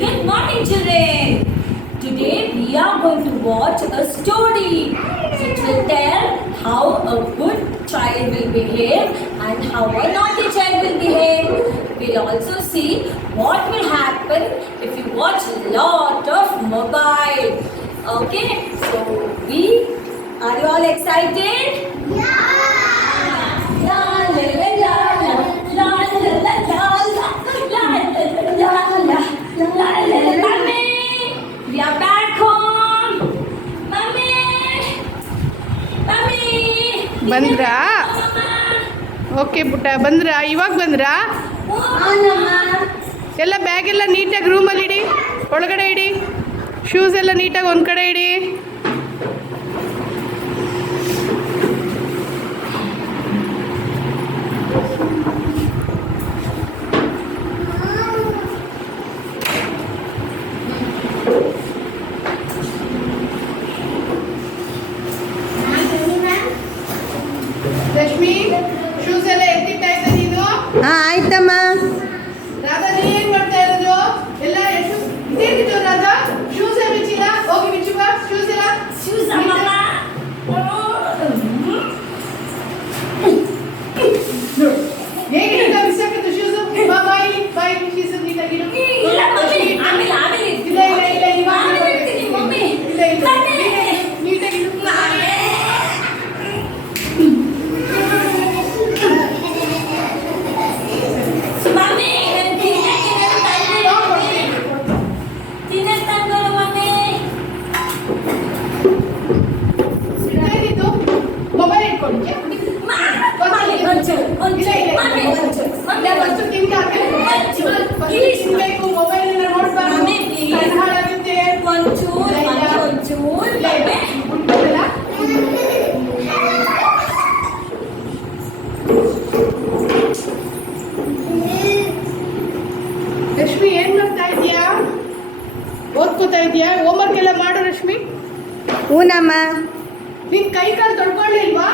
Good morning, children. Today we are going to watch a story which will tell how a good child will behave and how a naughty child will behave. We'll also see what will happen if you watch a lot of mobile. Okay, so are you all excited? Mummy, we are back home. Mummy. Bandra? Okay ಪುಟ್ಟ, ಬಂದ್ರಾ? ಇವಾಗ ಬಂದ್ರಾ? ಎಲ್ಲ bag ಎಲ್ಲ ನೀಟಾಗಿ ರೂಮಲ್ಲಿ ಇಡಿ, ಒಳಗಡೆ ಇಡಿ. Shoes ಎಲ್ಲ ನೀಟಾಗಿ ಒಂದು ಕಡೆ ಇಡಿ. ರಶ್ಮಿ, ಶೂಸ್ ಎಲ್ಲ ಎತ್ತಿಟ್ಟಾಯ್ತಾ ನೀನು? ಆಯ್ತಮ್ಮ. ರಾಧಾ, ನೀ ಏನ್ ಮಾಡ್ತಾ ಇರೋದು? ಎಲ್ಲ ಇದೇನಿದು ರಾಧಾ? ಶೂಸ್ ಬಿಚ್ಚಿಲ್ಲ? ಹೋಗಿ ಬಿಚ್ಚು ಬಾ ಶೂಸ್ ಎಲ್ಲ. ಹೇಗಿರುತ್ತೆ ಬಿಸಾಕಿದ್ದು ಶೂಸ್? ಬಾ ಬಾಯಿ ಶೂಸ್ ನೀಟಾಗಿಡು. ಇಲ್ಲ ನೀಟಾಗಿಡು. ರಶ್ಮಿ, ಏನ್ ಮಾಡ್ತಾ ಇದೀಯಾ? ಓದ್ಕೋತಾ ಇದೀಯಾ? ಹೋಮ್ವರ್ಕ್ ಎಲ್ಲ ಮಾಡು ರಶ್ಮಿ. ಹೂನಮ್ಮ. ನಿನ್ ಕೈ ಕಾಲು ತೊಳ್ಕೊಳ್ಳಿಲ್ವಾ?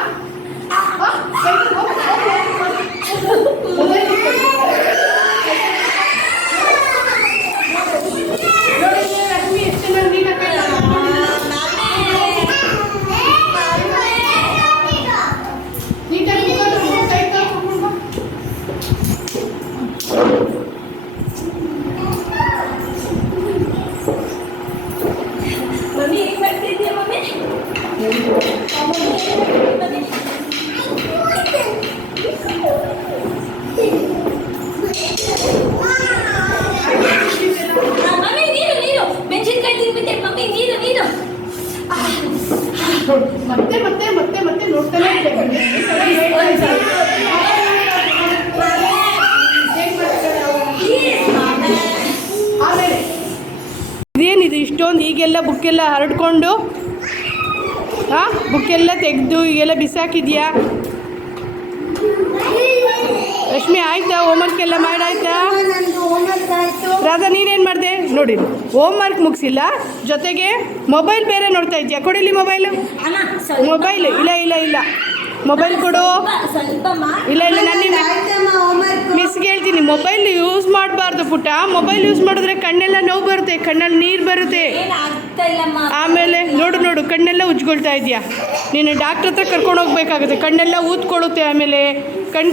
ರಶ್ಮಿ, ಎಷ್ಟು ಜನ ನೀಟಾಗಿ ಕೈ ಕಾಲು ಮಮ್ಮಿ ಏನ್ ಮಾಡ್ತಿದ್ಯಾ ಮಮ್ಮಿ? ಮಮ್ಮಿ ನೀರು ಮೆಣಸಿನ್ಕಾಯಿ ತಿನ್ಬಿಟ್ಟೆ ಮಮ್ಮಿ, ನೀರು ಮತ್ತೆ ಮತ್ತೆ ಮತ್ತೆ ಮತ್ತೆ ನೋಡ್ತಾನೆ ಆಮೇಲೆ ಇದೇನಿದು ಇಷ್ಟೊಂದು ಈಗೆಲ್ಲ ಬುಕ್ಕೆಲ್ಲ ಹರಡ್ಕೊಂಡು ಬುಕ್ಕೆಲ್ಲ ತೆಗೆದು ಈಗೆಲ್ಲ ಬಿಸಾಕಿದ್ಯಾ? ರಶ್ಮಿ, ಆಯ್ತಾ? ಹೋಮ್ವರ್ಕ್ ಎಲ್ಲ ಮಾಡಾಯ್ತಾ? ರಾಧಾ, ನೀನೇನು ಮಾಡಿದೆ ನೋಡಿ? ಹೋಮ್ವರ್ಕ್ ಮುಗಿಸಿಲ್ಲ, ಜೊತೆಗೆ ಮೊಬೈಲ್ ಬೇರೆ ನೋಡ್ತಾ ಇದೆಯಾ? ಕೊಡಿಲಿ ಮೊಬೈಲು. ಮೊಬೈಲ್ ಇಲ್ಲ ಮೊಬೈಲ್ ಕೊಡು. ಇಲ್ಲ ನಾನು ಮಿಸ್ಗೆ ಹೇಳ್ತೀನಿ, ಮೊಬೈಲ್ ಯೂಸ್ ಮಾಡಬಾರ್ದು ಪುಟ್ಟ. ಮೊಬೈಲ್ ಯೂಸ್ ಮಾಡಿದ್ರೆ ಕಣ್ಣೆಲ್ಲ ನೋವು ಬರುತ್ತೆ, ಕಣ್ಣಲ್ಲಿ ನೀರು ಬರುತ್ತೆ. ಆಮೇಲೆ ನೋಡು ಕಣ್ಣೆಲ್ಲ ಉಜ್ಕೊಳ್ತಾ ಇದೆಯಾ? ನೀನು ಡಾಕ್ಟ್ರ್ ಹತ್ರ ಕರ್ಕೊಂಡು ಹೋಗ್ಬೇಕಾಗುತ್ತೆ. ಕಣ್ಣೆಲ್ಲ ಊದ್ಕೊಳ್ಳುತ್ತೆ, ಆಮೇಲೆ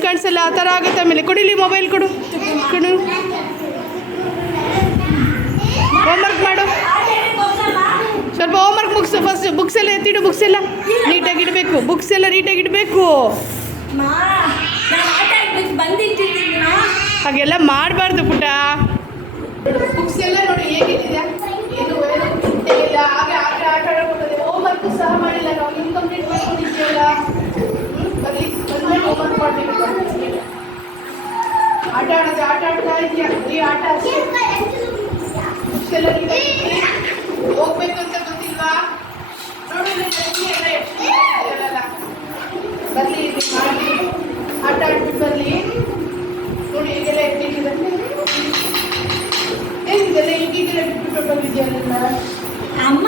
ಕಣ್ಸೆಲ್ಲ ಆ ಥರ ಆಗುತ್ತೆ. ಆಮೇಲೆ ಕೊಡಿಲಿ ಮೊಬೈಲ್ ಕೊಡು. ಹೋಮ್ವರ್ಕ್ ಮಾಡು, ಸ್ವಲ್ಪ ಹೋಮ್ವರ್ಕ್ ಮುಗಿಸು ಫಸ್ಟ್. ಬುಕ್ಸ್ ಎಲ್ಲ ಎತ್ತಿಡು, ಬುಕ್ಸ್ ಎಲ್ಲ ನೀಟಾಗಿಡಬೇಕು. ಬುಕ್ಸ್ ಎಲ್ಲ ನೀಟಾಗಿಡಬೇಕು. ಹಾಗೆಲ್ಲ ಮಾಡಬಾರ್ದು ಪುಟ್ಟ. ಬುಕ್ಸ್ ಎಲ್ಲ ನೋಡಿ ಹೇಗಿದೆಯಾ? ಏನು ಇಲ್ಲ, ಹಾಗೆ ಆಟ ಆಡೋದು. ಹೋಮ್ವರ್ಕ್ ಸಹ ಮಾಡಿಲ್ಲ ನಾವು, ಇನ್ಕಂಪ್ಲೀಟ್ ಮಾಡ್ಕೊಂಡಿದ್ದೀವಲ್ಲ. ಹೋಮ್ವರ್ಕ್ ಮಾಡಬೇಕು. ಆಟ ಆಡ್ತಾ ಇದೆಯಾ? ಈ ಆಟ ಬುಕ್ಸ್ ಎಲ್ಲ ಹೋಗ್ಬೇಕು ಅಂತ ಗೊತ್ತಿಲ್ವಾ? ನೋಡಿ ಬರ್ಲಿ ಮಾಡಿ ಆಟ ಆಡ್ಬಿಟ್ಟು ಬರ್ಲಿ. ನೋಡಿ ಈಗೆಲ್ಲ ಎತ್ತಿಟ್ಟಿದೆ. ಏನಿದೆಲ್ಲ ಈಗೀಗೆಲ್ಲ ಬಿಟ್ಬಿಟ್ಟು ಬಂದಿದ್ಯಲ್ಲ ಅಮ್ಮ.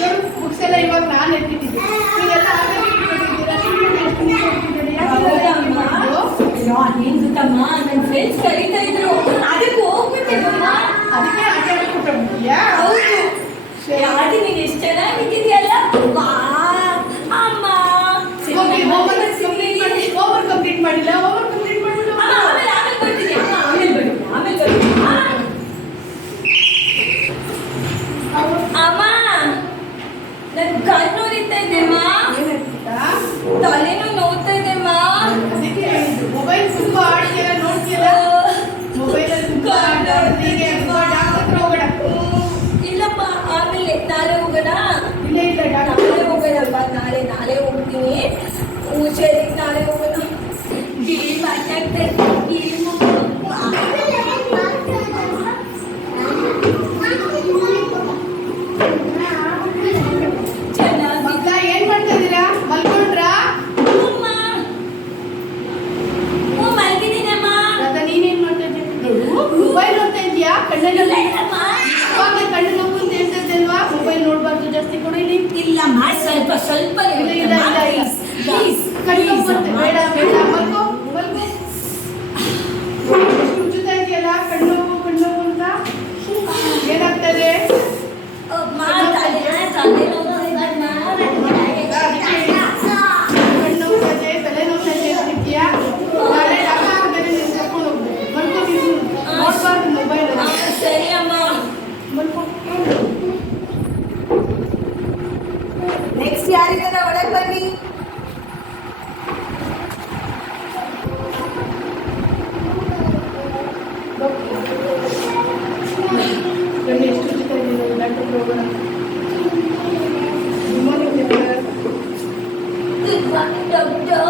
ನೋಡಿ ಬುಕ್ಸ್ ಎಲ್ಲ ಇವಾಗ ನಾನು ಎತ್ತಿಟ್ಟಿದ್ದೆ. ನೀವೆಲ್ಲ ಏನ್ ಗೊತ್ತಮ್ಮ, ನನ್ನ ಫ್ರೆಂಡ್ಸ್ ಕರೀತಾ ಇದ್ರು, ಅದಕ್ಕೂ ಯಾವ್ದು ನೀನು ಎಷ್ಟು ಚೆನ್ನಾಗಿದ್ದೀಯಲ್ಲ ವಾ ಅಮ್ಮ ಹೋಗಿ ಹೋಮ್ವರ್ಕ್ ಕಂಪ್ಲೀಟ್ ಮಾಡಿಲ್ಲ ಹೋಮ್ವರ್ಕ್ ಕಂಪ್ಲೀಟ್ ಮಾಡ್ಬಿಡು ಅಮ್ಮ, ಆಮೇಲೆ ಬರ್ತೀನಿ ಅಮ್ಮ, ಆಮೇಲೆ ಬರ್ತೀನಿ ಅಮ್ಮ ನನ್ ಕಣ್ಣು ಉರಿತಾ ಇದೆಮ್ಮ ತಲೆನೂ ನೋವ್ತಾ ಇದೆಮ್ಮ ಅದಕ್ಕೆ ಮೊಬೈಲ್ ತುಂಬಾ ಆಡಿಕೆಲ್ಲ ನೋಡ್ತೀಯಲ್ಲ ಮೊಬೈಲಲ್ಲಿ ತುಂಬಾ ಆಟ ಆಡ್ತೀಗೆ ಡಾಕ್ಟರ್ ಹತ್ರ ಹೋಗೋಣ ಇಲ್ಲಪ್ಪ ಆಮೇಲೆ ನಾಳೆ ಹೋಗೋಣ ಇಲ್ಲ ಡಾಕ್ಟರ್ ನಾಳೆ ಹೋಗೋಣಪ್ಪ ನಾಳೆ ಹೋಗ್ತೀನಿ ಸರಿ ನಾಳೆ ಹೋಗೋಣ ಮಾತಾಡ್ತಾ ಚೆನ್ನಾಗಿ ಮಕ್ಕಳ ಏನ್ ಮಾಡ್ತಾ ಇದೀರಾ ಮಲ್ಕೊಂಡ್ರಾ ಮಲಗಿದ್ದೀನಮ್ಮ ರಾಧಾ ನೀನೇನ್ ಮಾಡ್ತಾ ಇದ್ದೀಯ ಮೊಬೈಲ್ ನೋಡ್ತಾ ಇದೀಯಾ ಕಣ್ಣಲ್ಲಿ ಇವಾಗ ಕಣ್ಣು ನೋವು ಅಂತ ಹೇಳ್ತಾ ಇದ್ದಲ್ವಾ ಮೊಬೈಲ್ ನೋಡ್ಬಾರ್ದು ಜಾಸ್ತಿ ಕೊಡಿ ಇಲ್ಲಮ್ಮ ಸ್ವಲ್ಪ ಇಲ್ಲ ಪ್ಲೀಸ್ ಕಣ್ಣು ನೋವು ಬರುತ್ತೆ ಬೇಡ ಮಲ್ಕೋ ಎಷ್ಟು ಉಜ್ಜುತ್ತಾ ಇದೆಯಲ್ಲ ಕಣ್ಣು ನೋವು ಅಂತ ಏನಾಗ್ತದೆ ಕಣ್ಣು ನೋವ್ತದೆ ತಲೆ ನೋವ್ತದೆ ಅಂತಿದ್ಯಾ ನಾಳೆ ಡಾಕ್ಟರ್ ಹತ್ರ ನೀನು ಕರ್ಕೊಂಡು ಹೋಗ್ಬೇಕು ಮಲ್ಕೋ ನೀನು ನೋಡ್ಬಾರ್ದು ಮೊಬೈಲ್ ಸರಿ ಅಮ್ಮ ಮಲ್ಕೋ ನೆಕ್ಸ್ಟ್ ಯಾರಿಗಾರ ಒಳಗೆ ಬನ್ನಿ ಕಣ್ಣು ಎಷ್ಟು ಉಜ್ಜುತ್ತಾ ಇದೆಯಲ್ಲ ಡಾಕ್ಟರ್ ಹತ್ರ ಹೋಗೋಣ ಗುಡ್ ಮಾರ್ನಿಂಗ್ ಡಾಕ್ಟರ್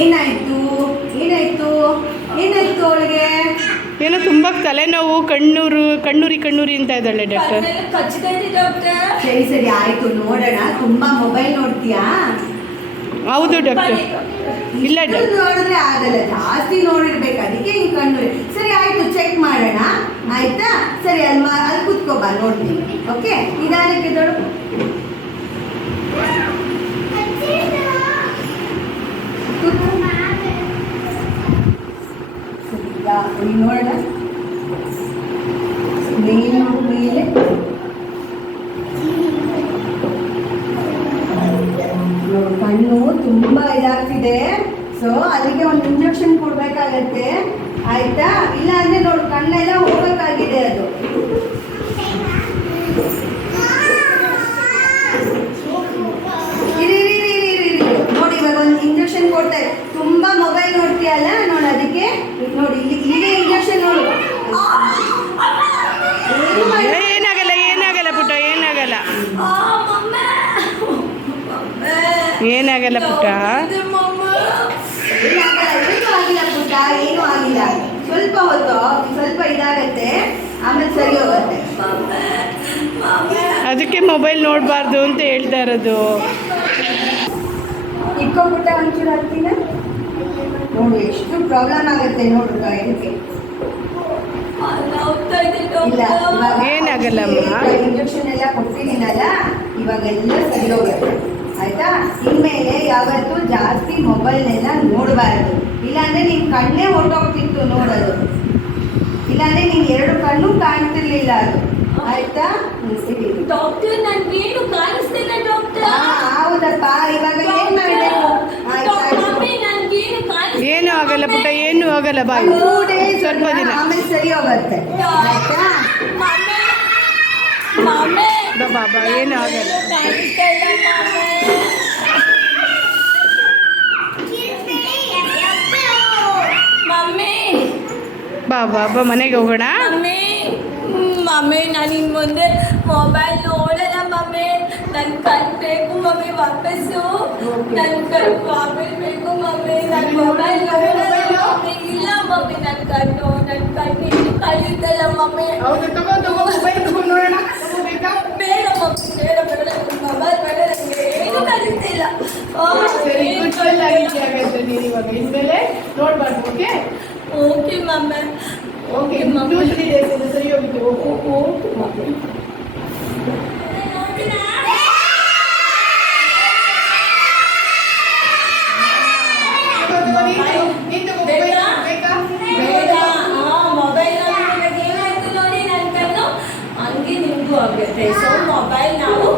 ಏನಾಯ್ತು ಅವಳಿಗೆ ಏನೋ ತುಂಬಾ ತಲೆನೋವು ಕಣ್ಣೂರಿ ಅಂತ ಇದ್ದಾಳೆ ಡಾಕ್ಟರ್ ಕಚ್ಚಿದೆ ಡಾಕ್ಟರ್ ಸರಿ ಆಯ್ತು ನೋಡೋಣ ತುಂಬಾ ಮೊಬೈಲ್ ನೋಡ್ತೀಯಾ ಹೌದು ಡಾಕ್ಟರ್ ಇಲ್ಲ ಇಷ್ಟು ನೋಡಿದ್ರೆ ಆಗಲ್ಲ ಜಾಸ್ತಿ ನೋಡಿರ್ಬೇಕು ಅದಕ್ಕೆ ಹಿಂಗ್ ಕಣ್ಣು ಸರಿ ಆಯ್ತು ಚೆಕ್ ಮಾಡೋಣ ಆಯ್ತಾ ಸರಿ ಅಲ್ಲಿ ಕೂತ್ಕೋಬಾ ನೋಡ್ತೀನಿ ಓಕೆ ನಿಧಾನಕ್ಕೆ ದೊಡ್ಡ ನೋಡೋಣ ಮೇಲೆ ಕಣ್ಣು ತುಂಬಾ ಇದಾಗ್ತಿದೆ ಸೊ ಅದಕ್ಕೆ ಒಂದು ಇಂಜೆಕ್ಷನ್ ಕೊಡ್ಬೇಕಾಗತ್ತೆ ಆಯ್ತಾ ಇಲ್ಲ ಅಂದ್ರೆ ನೋಡು ಕಣ್ಣೆಲ್ಲ ಹೋಗಕ್ಕಾಗಿದೆ ಅದು ನೋಡಿ ಇವಾಗ ಒಂದು ಇಂಜೆಕ್ಷನ್ ಕೊಡ್ತಾರೆ ತುಂಬಾ ಮೊಬೈಲ್ ನೋಡ್ತೀಯಲ್ಲ ನೋಡು ಅದಕ್ಕೆ ನೋಡಿ ಇಲ್ಲೇ ಇಂಜೆಕ್ಷನ್ ನೋಡು ಏನಾಗಲ್ಲ ಪುಟ್ಟ ಏನಾಗಲ್ಲ ಪುಟ್ಟ ಆಗಿಲ್ಲ ಪುಟ್ಟ ಏನೂ ಆಗಿಲ್ಲ ಸ್ವಲ್ಪ ಹೊತ್ತು ಸ್ವಲ್ಪ ಇದಾಗತ್ತೆ ಆಮೇಲೆ ಸರಿ ಹೋಗುತ್ತೆ ಅದಕ್ಕೆ ಮೊಬೈಲ್ ನೋಡಬಾರ್ದು ಅಂತ ಹೇಳ್ತಾ ಇರೋದು ಇಟ್ಕೊಂಡ್ಬಿಟ್ಟ ಒಂಚೂರು ಹತ್ತಿನ ನೋಡು ಎಷ್ಟು ಪ್ರಾಬ್ಲಮ್ ಆಗುತ್ತೆ ನೋಡು ಇದಕ್ಕೆ ಇಲ್ಲ ಏನಾಗಲ್ಲಮ್ಮ. ಇಂಜೆಕ್ಷನ್ ಎಲ್ಲ ಕೊಟ್ಟಿದ್ದೀನಲ್ಲ ಇವಾಗೆಲ್ಲ ಸರಿ ಹೋಗುತ್ತೆ ಆಯ್ತಾ ಇನ್ಮೇಲೆ ಯಾವತ್ತೂ ಜಾಸ್ತಿ ಮೊಬೈಲ್ನೆಲ್ಲ ನೋಡಬಾರದು ಇಲ್ಲಾಂದ್ರೆ ನಿನ್ ಕಣ್ಣೇ ಹೊರಟೋಗ್ತಿತ್ತು ನೋಡೋದು ಇಲ್ಲಾಂದ್ರೆ ನೀನ್ 2 ಕಣ್ಣು ಕಾಣ್ತಿರ್ಲಿಲ್ಲ ಅದು ಆಯ್ತಾ ಡಾಕ್ಟರ್ ನನ್ಗೇನು ಕಾಣಿಸ್ತಿಲ್ಲ ಡಾಕ್ಟರ್ ಹೌದಪ್ಪ ಇವಾಗ ಏನ್ ಮಾಡ್ಬೇಕು ಏನು ಆಗಲ್ಲ ಪುಟ್ಟ ಏನು ಆಗಲ್ಲ ಬಾಯ್ 2 days ಸ್ವಲ್ಪ ದಿನ ಆಮೇಲೆ ಸರಿ ಹೋಗುತ್ತೆ ಆಯ್ತಾ ಬಾಬಾ ಏನು ಆಗಲ್ಲ ಬಾ ಮನೆಗೆ ಹೋಗೋಣ ಮಮ್ಮಿ ನಾನು ಇನ್ನು ಮುಂದೆ ಮೊಬೈಲ್ ನೋಡಲ್ಲ ಮಮ್ಮಿ ನನ್ನ ಕಣ್ ಬೇಕು ಮಮ್ಮಿ ವಾಪಸ್ಸು ನನ್ನ ಕಣ್ ವಾಪಸ್ ಬೇಕು ಮಮ್ಮಿ ನನ್ನ ಮೊಬೈಲ್ ನೋಡಲ್ಲ ಮಮ್ಮಿ ಇಲ್ಲ ಮಮ್ಮಿ ನನ್ನ ಕಣ್ಣು ಕಳೆಯುತ್ತಲ್ಲ ಮಮ್ಮಿ ಬೇಡ ಮಮ್ಮಿ ಬೇಡ ಮೊಬೈಲ್ ಬೇಡ ನನಗೆ ಏನು ಕಲಿತಿಲ್ಲ ನೋಡ್ಬಾರ್ದು okay okay mummy okay 2-3 days ಸರಿ ಹೋಗಿತ್ತು ಓಕೆ ಬೇಡ ಮೊಬೈಲ್ ಆಗುತ್ತೆ. ಸೊ ಮೊಬೈಲ್ ನಾವು